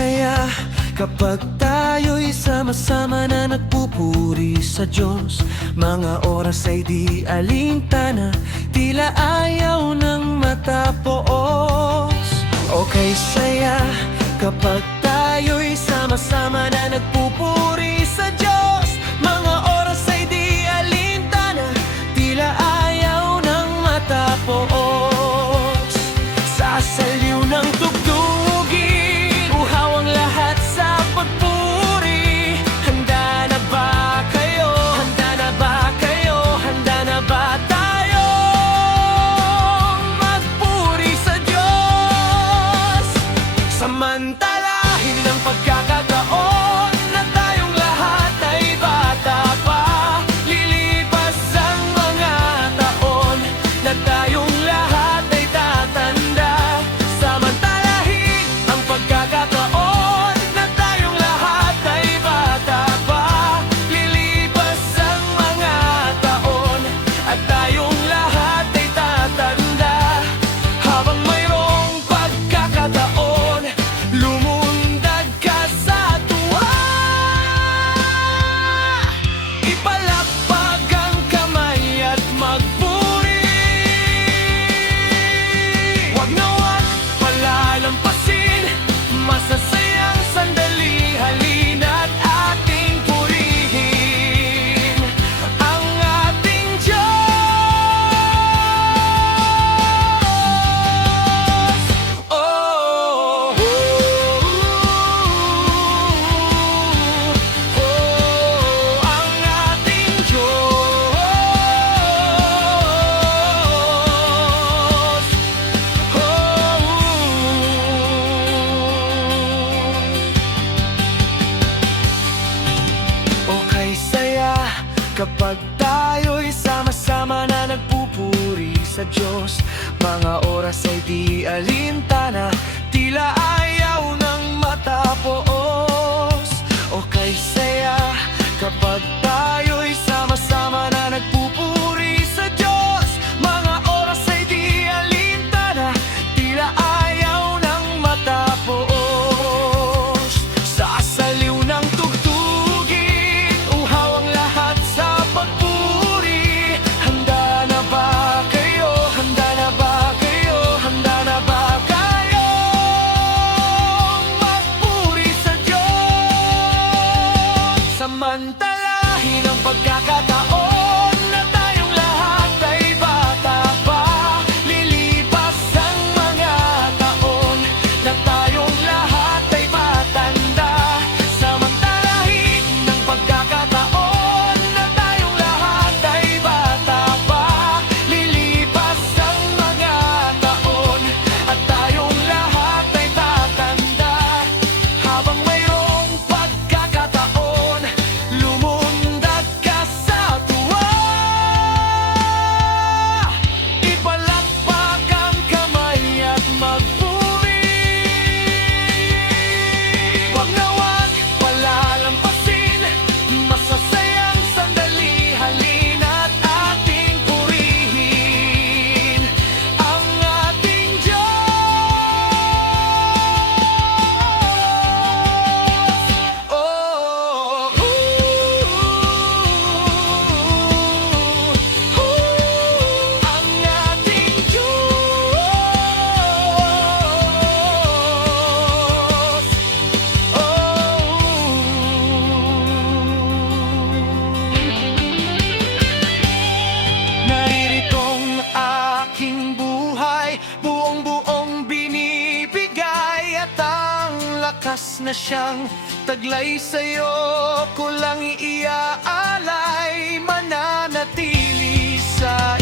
saya kapag tayo'y sama-sama na nagpupuri sa Diyos. Mga oras ay di alintana, tila ayaw ng matapos. Okay saya kapag tayo'y sama-sama na nagpupuri sa Diyos. Mga oras ay di alintana, tila ayaw ng matapos. Sasaliw ng tugtugin, uhaw ang lahat sa pagpuri. Handa na ba kayo? Handa na ba kayo? Handa na ba tayo magpuri sa Diyos? Samantalahin ang pagkakataon na tayong lahat ay bata pa. Lilipas ang mga taon na tayong lahat ay tatanda. Samantalahin ang pagkakataon na tayong lahat ay bata pa. Lilipas ang mga taon at tayong lahat ay tatanda. Habang mayroong pagkakataon, lumundag ka sa tuwa. Ipalakpak ang kamay at magpuri. Wag na wag palalampasin, masasayang sandali. Halina't ating purihin ang ating Diyos. Oh, ang ating Diyos. Okay saya kapag tayo'y sama-sama na nagpupuri sa Diyos. Mga oras ay di alintana, tila ayaw ng matapos. Okay saya kapag tayo'y sama-sama na nagpupuri sa Diyos. Mga oras ay di alintana, tila ayaw ng matapos. Sasaliw ng tugtugin, uhaw ang lahat sa pagpuri. Handa na ba kayo? Handa na ba kayo? Handa na ba kayo magpuri sa Diyos? Samantalahin ang pagkakataon na tayong lahat ay bata pa. Lilipas ang mga taon na tayong lahat ay matanda. Samantalahin ang pagkakataon na tayong lahat ay bata pa. Lilipas ang mga taon at tayong lahat ay tatanda. Habang mayroong pagkakataon, lumundag ka sa tuwa. Ipalakpak ang kamay at magpuri. Wag na wag palalampasin, masasayang sandali. Halina't ating purihin ang ating Diyos. Oh, ang ating Diyos. Nariritong aking buhay, buong-buong binibigay, at ang lakas na siyang taglay sa'yo ko lang iaalay. Mananatili sa